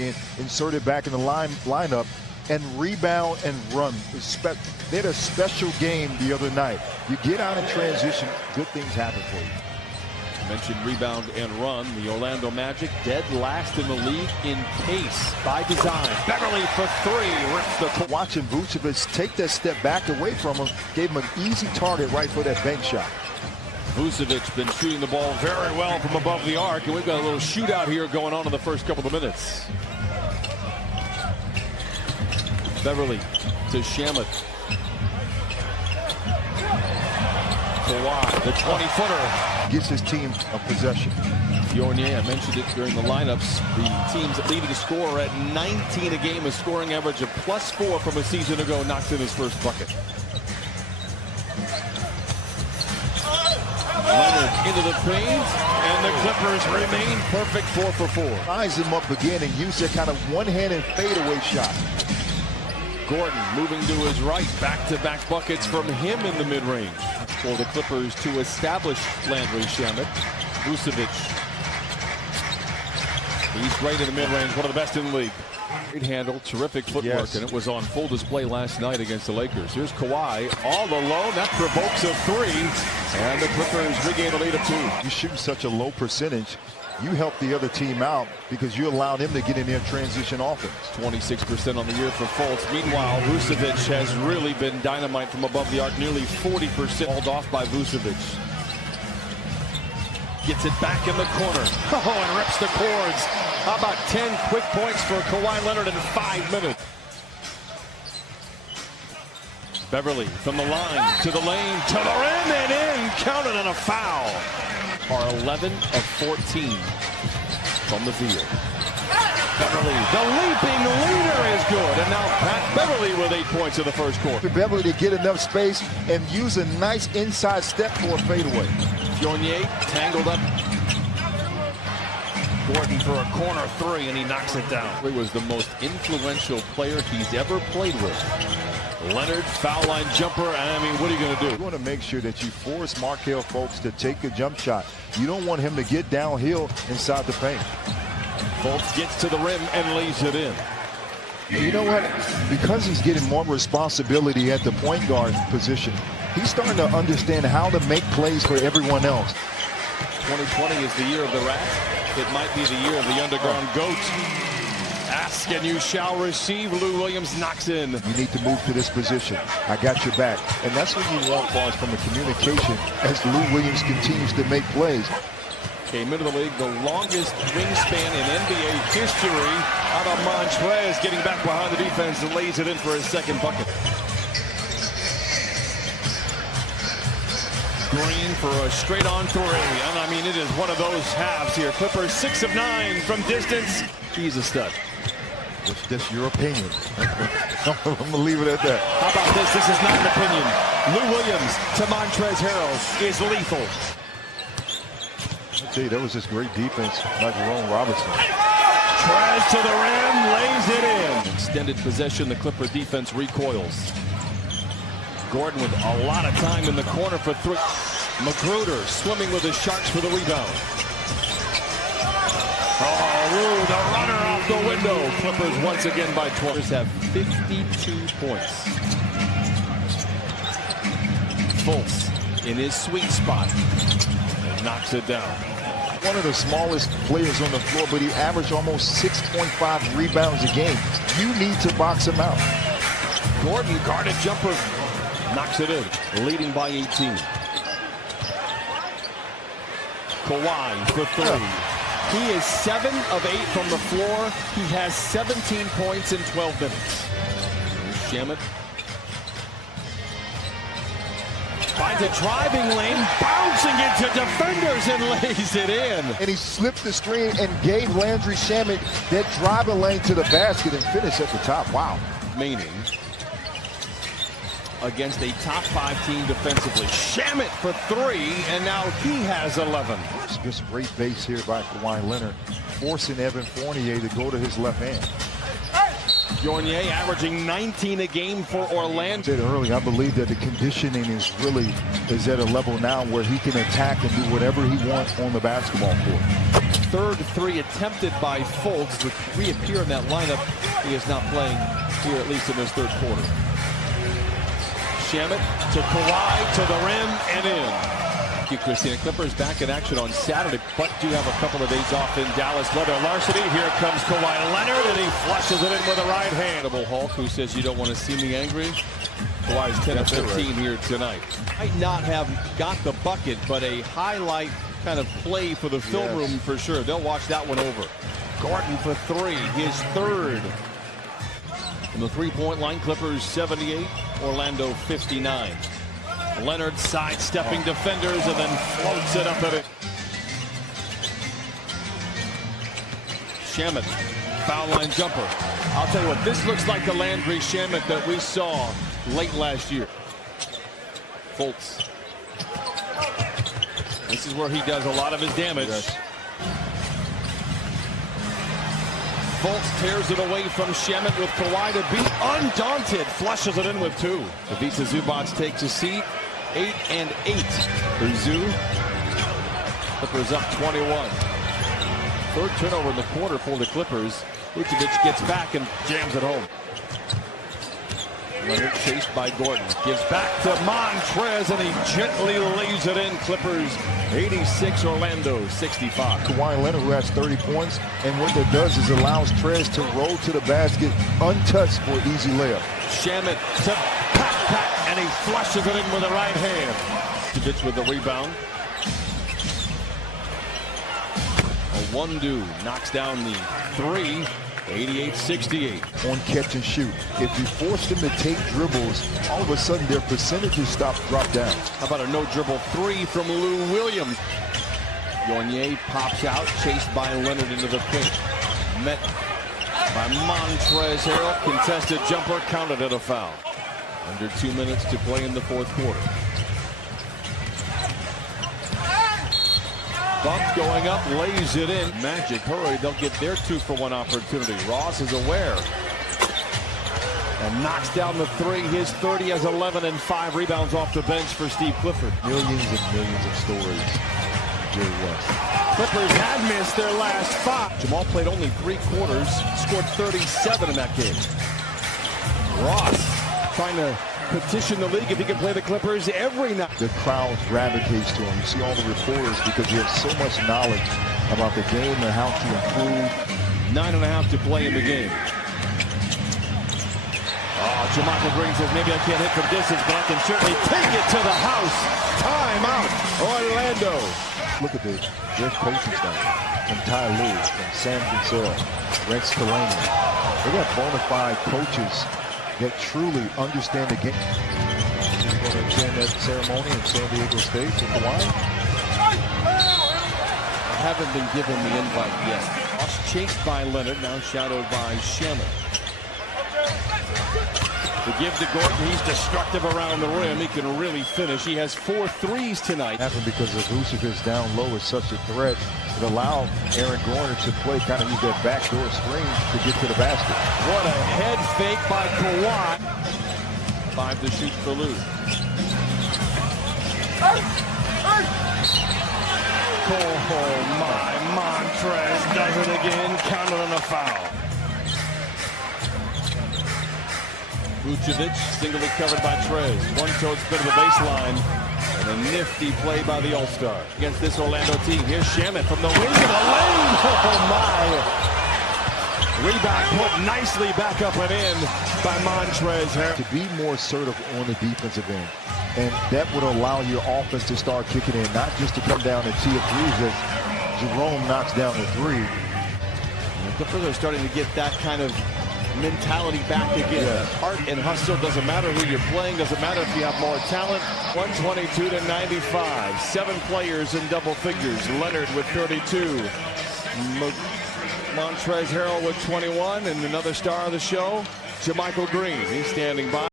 being inserted back in the lineup and rebound and run. They had a special game the other night. You get out in transition, good things happen for you. Mentioned rebound and run. The Orlando Magic dead last in the league in pace by design. Beverly for three. Rips the watching Vucevic take that step back away from him, gave him an easy target right for that bank shot. Vucevic been shooting the ball very well from above the arc, and we've got a little shootout here going on in the first couple of minutes. Beverly to Shamet. Kawhi, the 20-footer. Gets his team a possession. Fournier, I mentioned it during the lineups. The team's leading scorer at 19 a game, a scoring average of +4 from a season ago, knocks in his first bucket. Leonard into the paint, and the Clippers remain perfect 4 for 4. Eyes him up again and use that kind of one-handed fadeaway shot. Gordon moving to his right, back-to-back buckets from him in the mid-range. For the Clippers to establish Landry Shamet. Vucevic. He's great in the mid-range, one of the best in the league. Great handle, terrific footwork, and it was on full display last night against the Lakers. Here's Kawhi, all alone, that provokes a three, and the Clippers regain a lead of 2. You shoot such a low percentage, you help the other team out because you allow them to get in their transition offense. 26% on the year for Fultz. Meanwhile, Vucevic has really been dynamite from above the arc, nearly 40% hauled off by Vucevic. Gets it back in the corner. Oh, and rips the cords. How about 10 quick points for Kawhi Leonard in 5 minutes? Beverly from the line to the lane to the rim and in. Counted on a foul. Are 11 of 14 from the field. Beverly, the leaping leader is good. And now Pat Beverly with 8 points in the first quarter. Beverly to get enough space and use a nice inside step for a fadeaway. Fournier tangled up. Gordon for a corner three, and he knocks it down. He was the most influential player he's ever played with. Leonard, foul line jumper, and I mean, what are you going to do? You want to make sure that you force Markelle Fultz to take a jump shot. You don't want him to get downhill inside the paint. Fultz gets to the rim and lays it in. You know what? Because he's getting more responsibility at the point guard position, he's starting to understand how to make plays for everyone else. 2020 is the year of the rat. It might be the year of the underground goat. Ask and you shall receive. Lou Williams knocks in. You need to move to this position. I got your back. And that's what you want, Boss, from a communication as Lou Williams continues to make plays. Came into the league the longest wingspan in NBA history. How about Montrez getting back behind the defense and lays it in for his second bucket. Green for a straight-on three, and I mean, it is one of those halves here. Clippers 6 of 9 from distance. He's a stud. It's just your opinion. I'm going to leave it at that. How about this? This is not an opinion. Lou Williams to Montrez Harrell is lethal. I tell you, that was just great defense by Jerome Robinson. Trez to the rim, lays it in. Extended possession, the Clipper defense recoils. Gordon with a lot of time in the corner for three. Magruder swimming with the Sharks for the rebound. Oh, the runner off the window. Clippers once again by 12. Clippers have 52 points. Fultz in his sweet spot and knocks it down. One of the smallest players on the floor, but he averaged almost 6.5 rebounds a game. You need to box him out. Gordon guarded jumper. Knocks it in, leading by 18. Kawhi for three. He is 7 of 8 from the floor. He has 17 points in 12 minutes. Shamet finds a driving lane, bouncing into defenders and lays it in. And he slipped the screen and gave Landry Shamet that driving lane to the basket and finished at the top. Wow. Meaning against a top 5 team defensively. Shamet for three, and now he has 11. It's just great base here by Kawhi Leonard, forcing Evan Fournier to go to his left hand. Fournier averaging 19 a game for Orlando. I said earlier, I believe that the conditioning is at a level now where he can attack and do whatever he wants on the basketball court. third three attempted by Fultz would reappear in that lineup. He is not playing here, at least in this third quarter. Shamet to Kawhi, to the rim, and in. Thank you, Christina. Clippers back in action on Saturday, but do have a couple of days off in Dallas. Leather larceny. Here comes Kawhi Leonard, and he flushes it in with a right hand. Hulk, who says you don't want to see me angry. Kawhi's 10 of 15 here tonight. Might not have got the bucket, but a highlight kind of play for the film room for sure. They'll watch that one over. Gordon for three, his third. From the three-point line, Clippers 78, Orlando 59. Leonard sidestepping defenders and then floats it up at it. Shamet, foul line jumper. I'll tell you what, this looks like the Landry Shamet that we saw late last year. Fultz. This is where he does a lot of his damage. Yes. Fultz tears it away from Shamet with Kawhi to beat. Undaunted, flushes it in with two. Ivica Zubac takes a seat. 8 and 8 for Zoo. Clippers up 21. Third turnover in the quarter for the Clippers. Vucevic gets back and jams it home. Leonard chased by Gordon. Gives back to Montrez, and he gently lays it in. Clippers 86, Orlando 65. Kawhi Leonard, who has 30 points, and what that does is allows Trez to roll to the basket untouched for an easy layup. Shamet to pat, and he flushes it in with the right hand. Vucevic with the rebound. A 1-2 knocks down the three. 88-68. On catch and shoot. If you force them to take dribbles, all of a sudden their percentages drop down. How about a no-dribble three from Lou Williams? Fournier pops out, chased by Leonard into the paint. Met by Montrez Harrell. Contested jumper, counted at a foul. Under 2 minutes to play in the fourth quarter. Buck going up, lays it in. Magic, hurry, they'll get their 2-for-1 opportunity. Ross is aware. And knocks down the three. His 30 has 11 and 5 rebounds off the bench for Steve Clifford. Millions and millions of stories. Jerry West. Clippers had missed their last 5. Jamal played only 3 quarters, scored 37 in that game. Ross trying to petition the league if he can play the Clippers every night. The crowd gravitates to him. You see all the reporters because he has so much knowledge about the game and how to improve. 9.5 to play in the game. Oh, Jamal Green says maybe I can't hit from distance, but I can certainly take it to the house. Time out, Orlando. Look at their coaching staff. From Ty Lue, from Sam Cassell, Rex Kalani. They got bona fide coaches that truly understand the game. He's going to attend that ceremony in San Diego State for Kawhi. I haven't been given the invite yet. Ross chased by Leonard, now shadowed by Shamet. To give to Gordon, he's destructive around the rim. He can really finish. He has 4 threes tonight. Happened because the Vucevic down low is such a threat. It allowed Aaron Gordon to play, kind of use that backdoor screen to get to the basket. What a head fake by Kawhi. 5 to shoot for Lou. Oh my, Montrez does it again, counted on a foul. Vucevic, singly covered by Trez. One-toed spin to the baseline. And a nifty play by the All-Star against this Orlando team. Here's Shamet from the wing of the lane. Oh, my. Rebound put nicely back up and in by Montrez Harrell. To be more assertive on the defensive end. And that would allow your offense to start kicking in, not just to come down and tee up threes as Jerome knocks down the three. The Clippers are starting to get that kind of mentality back again. Yeah. Heart and hustle, doesn't matter who you're playing, doesn't matter if you have more talent. 122 to 95. 7 players in double figures. Leonard with 32. Montrez Harrell with 21, and another star of the show, Jamal Green. He's standing by.